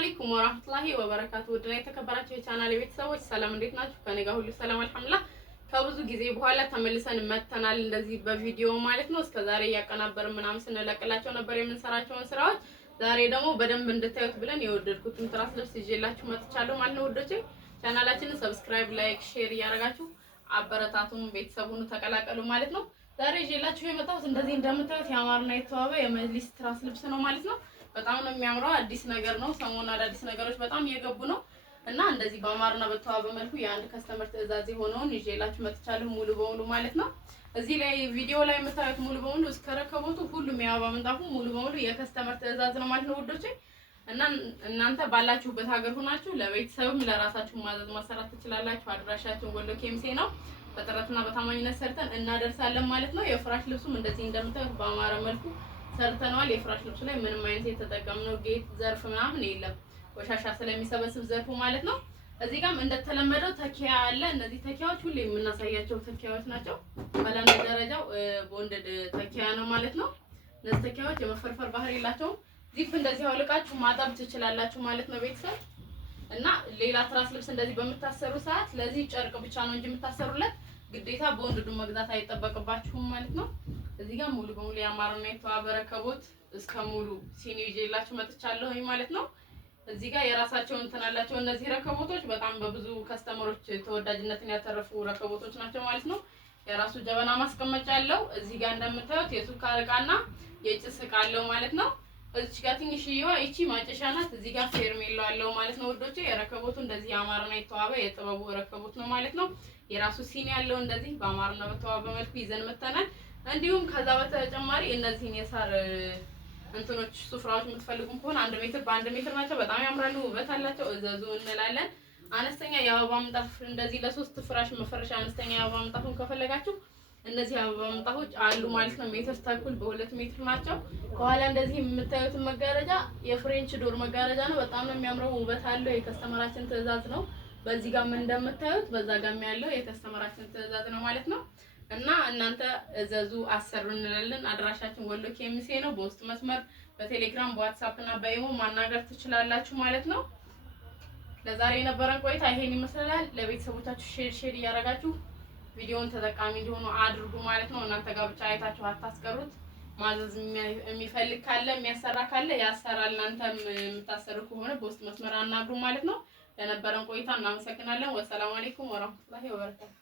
አለይኩም ወራህመቱላሂ ወበረካቱ። ወደና የተከበራችሁ የቻናሌ ቤተሰቦች ሰላም እንዴት ናችሁ? ከኔ ጋር ሁሉ ሰላም አልሐምዱሊላህ። ከብዙ ጊዜ በኋላ ተመልሰን መተናል እንደዚህ በቪዲዮ ማለት ነው። እስከዛሬ ያቀናበርን ምናምን ስንለቅላቸው ነበር የምንሰራቸውን ስራዎች። ዛሬ ደግሞ በደንብ እንድታዩት ብለን የወደድኩትን ትራስ ልብስ ይዤላችሁ መጥቻለሁ ማለት ነው ውዶቼ። ቻናላችንን ሰብስክራይብ፣ ላይክ፣ ሼር እያደረጋችሁ አበረታቱን፣ ቤተሰቡን ተቀላቀሉ ማለት ነው። ዛሬ ይዤላችሁ የመጣሁት እንደዚህ እንደምታዩት ያማረና የተዋበ የመጅሊስ ትራስ ልብስ ነው ማለት ነው። በጣም ነው የሚያምረው። አዲስ ነገር ነው። ሰሞኑን አዳዲስ ነገሮች በጣም እየገቡ ነው እና እንደዚህ በአማርና በተዋበ መልኩ የአንድ ከስተመር ትዕዛዝ የሆነውን ይዤላችሁ መጥቻለሁ ሙሉ በሙሉ ማለት ነው። እዚህ ላይ ቪዲዮ ላይ የምታዩት ሙሉ በሙሉ እስከ ረከቦቱ ሁሉም የአበባ ምንጣፉ ሙሉ በሙሉ የከስተመር ትዕዛዝ ነው ማለት ነው ውዶቼ። እና እናንተ ባላችሁበት ሀገር ሆናችሁ ለቤተሰብም ለራሳችሁ ማዘዝ ማሰራት ትችላላችሁ። አድራሻችን ወሎ ኬምሴ ነው። በጥረትና በታማኝነት ሰርተን እናደርሳለን ማለት ነው። የፍራሽ ልብሱም እንደዚህ እንደምታዩት በአማረ መልኩ ሰርተናል። የፍራሽ ልብሱ ላይ ምንም አይነት የተጠቀምነው ጌጥ ዘርፍ ምናምን የለም፣ ቆሻሻ ስለሚሰበስብ ዘርፉ ማለት ነው። እዚህ ጋርም እንደተለመደው ተኪያ አለ። እነዚህ ተኪያዎች ሁሌ የምናሳያቸው ተኪያዎች ናቸው። ባለአንድ ደረጃው ቦንድድ ተኪያ ነው ማለት ነው። እነዚህ ተኪያዎች የመፈርፈር ባህሪ የላቸውም። ዚፕ እንደዚህ አውልቃችሁ ማጠብ ትችላላችሁ ማለት ነው ቤተሰብ። እና ሌላ ትራስ ልብስ እንደዚህ በምታሰሩ ሰዓት ለዚህ ጨርቅ ብቻ ነው እንጂ የምታሰሩለት ግዴታ ቦንድዱን መግዛት አይጠበቅባችሁም ማለት ነው። እዚህ ጋር ሙሉ በሙሉ ያማረና የተዋበ ረከቦት እስከ ሙሉ ሲኒ ይዤላችሁ መጥቻለሁ ማለት ነው። እዚህ ጋር የራሳቸው እንትን አላቸው። እነዚህ ረከቦቶች በጣም በብዙ ከስተመሮች ተወዳጅነትን ያተረፉ ረከቦቶች ናቸው ማለት ነው። የራሱ ጀበና ማስቀመጫ አለው። እዚህ ጋር እንደምታዩት የሱካር እቃና የጭስ እቃ አለው ማለት ነው። እዚህ ጋር ትንሽዬዋ እቺ ማጨሻ ናት። እዚህ ጋር ፌርሜሎ አለው ማለት ነው ውዶቼ። የረከቦቱ እንደዚህ ያማረና የተዋበ የጥበቡ ረከቦት ነው ማለት ነው። የራሱ ሲኒ ያለው እንደዚህ በአማረና በተዋበ መልኩ ይዘን መተናል። እንዲሁም ከዛ በተጨማሪ እነዚህን የሳር እንትኖች ሱፍራዎች የምትፈልጉም ከሆነ 1 ሜትር በ1 ሜትር ናቸው። በጣም ያምራሉ፣ ውበት አላቸው። እዘዙ እንላለን። አነስተኛ የአበባ ምንጣፍ እንደዚህ ለ3 ፍራሽ መፈረሻ አነስተኛ የአበባ ምንጣፉን ከፈለጋችሁ እነዚህ አበባ ምንጣፎች አሉ ማለት ነው። ሜትር ተኩል በ2 ሜትር ናቸው። ከኋላ እንደዚህ የምታዩትን መጋረጃ የፍሬንች ዶር መጋረጃ ነው። በጣም ነው የሚያምረው፣ ውበት አለው። የከስተመራችን ትዕዛዝ ነው። በዚህ ጋር እንደምታዩት በዛ ጋር ያለው የከስተመራችን ትዕዛዝ ነው ማለት ነው። እና እናንተ እዘዙ አሰሩ እንላለን። አድራሻችን ወሎ ኬምሴ ነው። በውስጥ መስመር በቴሌግራም በዋትስአፕ እና በኢሞ ማናገር ትችላላችሁ ማለት ነው። ለዛሬ የነበረን ቆይታ ይሄን ይመስላል። ለቤተሰቦቻችሁ ሼር እያደረጋችሁ ቪዲዮውን ተጠቃሚ እንዲሆኑ አድርጉ ማለት ነው። እናንተ ጋር ብቻ አይታችሁ አታስቀሩት። ማዘዝ የሚፈልግ ካለ የሚያሰራ ካለ ያሰራል። እናንተም የምታሰሩ ከሆነ በውስጥ መስመር አናግሩ ማለት ነው። ለነበረን ቆይታ እናመሰግናለን። ወሰላሙ አለይኩም ወራህመቱላሂ ወበረካቱ።